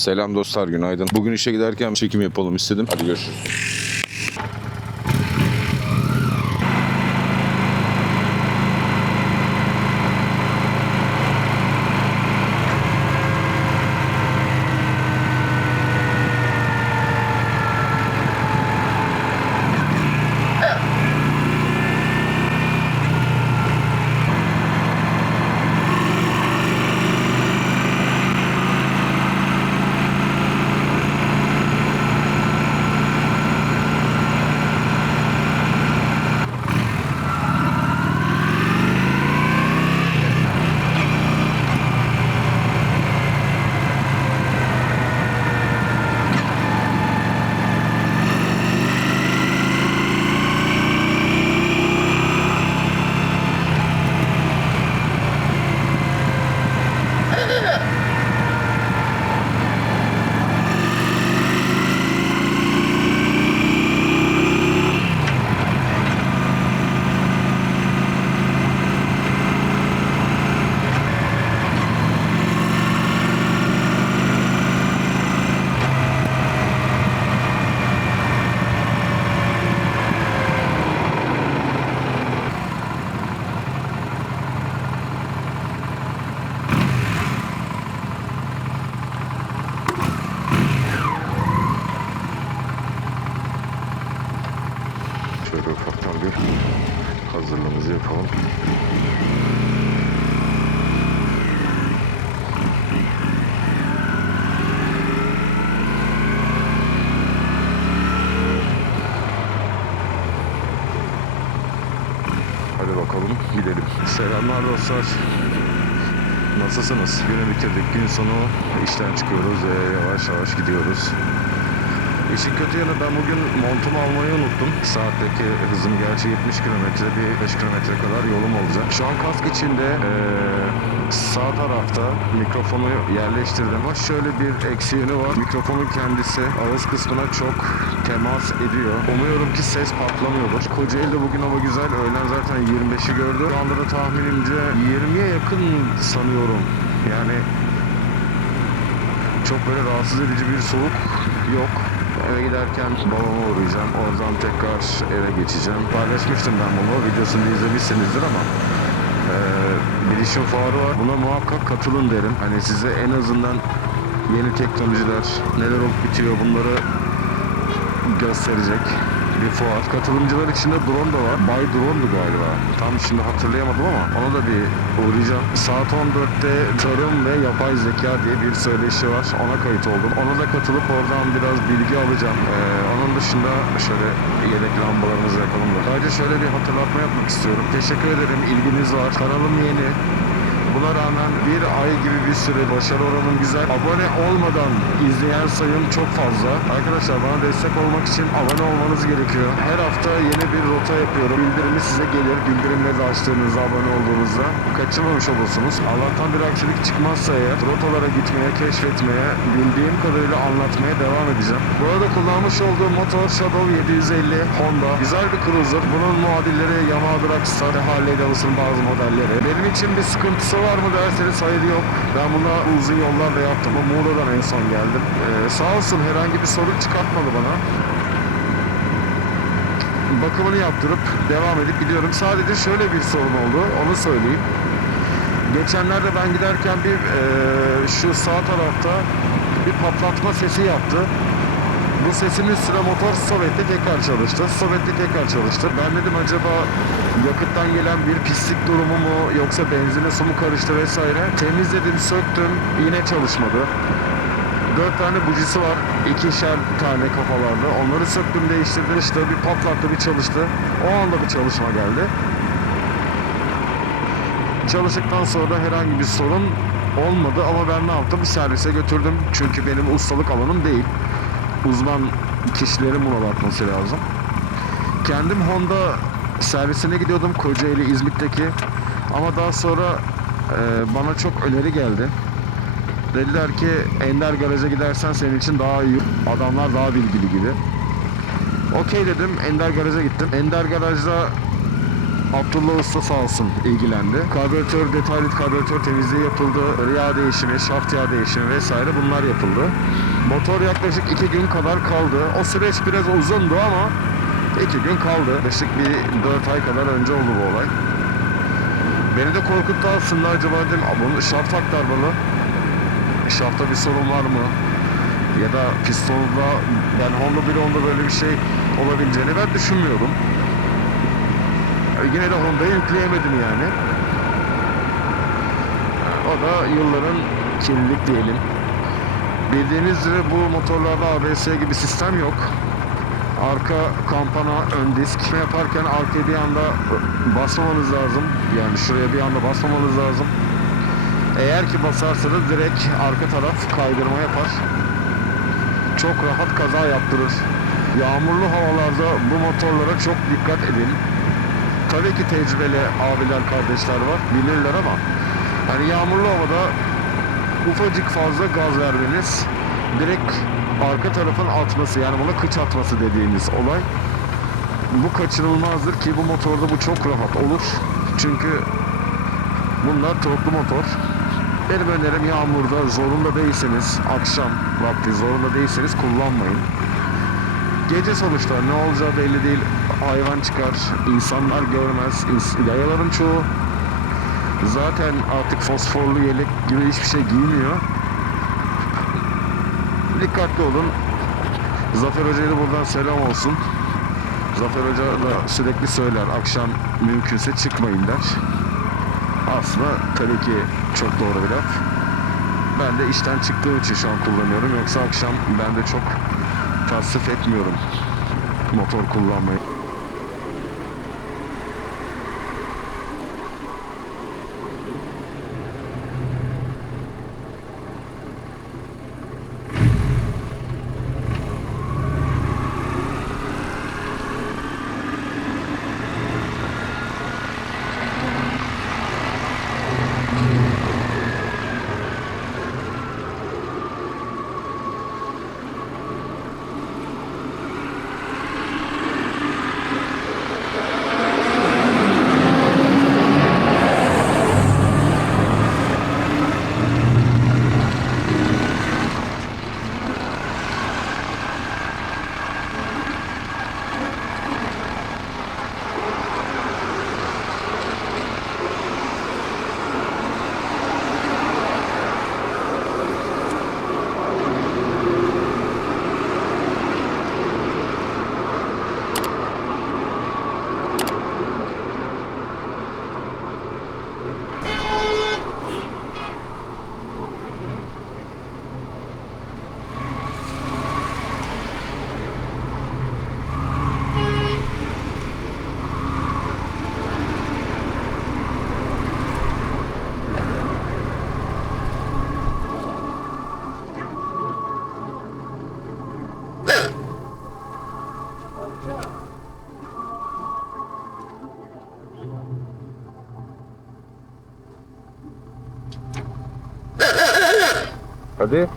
Selam dostlar günaydın. Bugün işe giderken çekim yapalım istedim. Hadi görüşürüz. Şöyle ufaktan bir hazırlığımızı yapalım. Hadi bakalım gidelim. Selamlar dostlar. Nasılsınız? Günü bitirdik. Gün sonu işten çıkıyoruz ve yavaş yavaş gidiyoruz. İşin kötü yanı ben bugün montumu almayı unuttum. Saatteki hızım gerçi 70 kilometre, bir 5 kilometre kadar yolum olacak. Şu an kask içinde eee, sağ tarafta mikrofonu yerleştirdim. Ama şöyle bir eksi yönü var. Mikrofonun kendisi ağız kısmına çok temas ediyor. Umuyorum ki ses patlamıyordur. Kocaeli'de bugün hava güzel. Öğlen zaten 25'i gördü. Şu anda da tahminimce 20'ye yakın sanıyorum. Yani çok böyle rahatsız edici bir soğuk yok. Eve giderken babama uğrayacağım. Oradan tekrar eve geçeceğim. Paylaşmıştım ben bunu. Videosunu izlemişsinizdir ama eee bilişim fuarı var. Buna muhakkak katılın derim. Hani size en azından yeni teknolojiler, neler olup bitiyor bunları gösterecek bir fuar. Katılımcılar içinde drone da var. Bay Drone'du galiba. Tam şimdi hatırlayamadım ama ona da bir uğrayacağım. Saat 14'te tarım ve yapay zeka diye bir söyleşi var. Ona kayıt oldum. Ona da katılıp oradan biraz bilgi alacağım. Ee, onun dışında şöyle yedek lambalarımızı yakalım da. Sadece şöyle bir hatırlatma yapmak istiyorum. Teşekkür ederim. İlginiz var. Kanalım yeni. Buna rağmen bir ay gibi bir süre başarı oranım güzel. Abone olmadan izleyen sayım çok fazla. Arkadaşlar bana destek olmak için abone olmanız gerekiyor. Her hafta yeni bir rota yapıyorum. Bildirimi size gelir. Bildirimleri de açtığınızda abone olduğunuzda kaçırmamış olursunuz. Allah'tan bir aksilik çıkmazsa eğer rotalara gitmeye, keşfetmeye, bildiğim kadarıyla anlatmaya devam edeceğim. Bu arada kullanmış olduğum motor Shadow 750 Honda. Güzel bir cruiser. Bunun muadilleri Yamaha Dragstar, Harley Davidson bazı modelleri. Benim için bir sıkıntısı var mı derseniz hayır yok. Ben buna uzun yollar da yaptım. Muğla'dan en son geldim. Ee, sağ olsun herhangi bir sorun çıkartmadı bana. Bakımını yaptırıp devam edip gidiyorum. Sadece şöyle bir sorun oldu. Onu söyleyeyim. Geçenlerde ben giderken bir eee, şu sağ tarafta bir patlatma sesi yaptı. Sesin üstüne motor Sovyet'te tekrar çalıştı. Sovyet'te tekrar çalıştı. Ben dedim acaba yakıttan gelen bir pislik durumu mu yoksa benzine su mu karıştı vesaire. Temizledim, söktüm. Yine çalışmadı. Dört tane bujisi var. ikişer tane kafalarda. Onları söktüm, değiştirdim. İşte bir patlattı, bir çalıştı. O anda bir çalışma geldi. Çalıştıktan sonra herhangi bir sorun olmadı ama ben ne yaptım? Servise götürdüm. Çünkü benim ustalık alanım değil. Uzman kişilerin buna bakması lazım. Kendim Honda servisine gidiyordum Kocaeli İzmit'teki. Ama daha sonra e, bana çok öneri geldi. Dediler ki Ender Garaj'a gidersen senin için daha iyi. Adamlar daha bilgili gibi. Okey dedim Ender Garaj'a gittim. Ender Garaj'da Abdullah Usta sağ olsun ilgilendi. Karbüratör, detaylı karbüratör temizliği yapıldı. Yağ değişimi, şaft yağ değişimi vesaire bunlar yapıldı. Motor yaklaşık iki gün kadar kaldı. O süreç biraz uzundu ama iki gün kaldı. Yaklaşık bir dört ay kadar önce oldu bu olay. Beni de korkuttu aslında acaba dedim bunun şaft aktarmalı. Şafta bir sorun var mı? Ya da pistonda yani Honda bir Honda böyle bir şey olabileceğini ben düşünmüyordum. Yine de Honda'yı yükleyemedim yani. O da yılların kirlilik diyelim. Bildiğiniz üzere bu motorlarda ABS gibi sistem yok. Arka kampana, ön disk yaparken arkaya bir anda basmamanız lazım. Yani şuraya bir anda basmamanız lazım. Eğer ki basarsanız direkt arka taraf kaydırma yapar. Çok rahat kaza yaptırır. Yağmurlu havalarda bu motorlara çok dikkat edin. Tabii ki tecrübeli abiler, kardeşler var. Bilirler ama hani yağmurlu havada ufacık fazla gaz vermeniz direkt arka tarafın atması yani buna kıç atması dediğimiz olay bu kaçınılmazdır ki bu motorda bu çok rahat olur. Çünkü bunlar torklu motor. Benim önerim yağmurda zorunda değilseniz, akşam vakti zorunda değilseniz kullanmayın. Gece sonuçta ne olacağı belli değil. Hayvan çıkar, insanlar görmez. Yayaların çoğu zaten artık fosforlu yelek gibi hiçbir şey giymiyor. Dikkatli olun. Zafer Hoca'ya da buradan selam olsun. Zafer Hoca da sürekli söyler akşam mümkünse çıkmayın der. Aslında tabii ki çok doğru bir laf. Ben de işten çıktığım için şu an kullanıyorum. Yoksa akşam ben de çok tasvip etmiyorum motor kullanmayı. Hadi.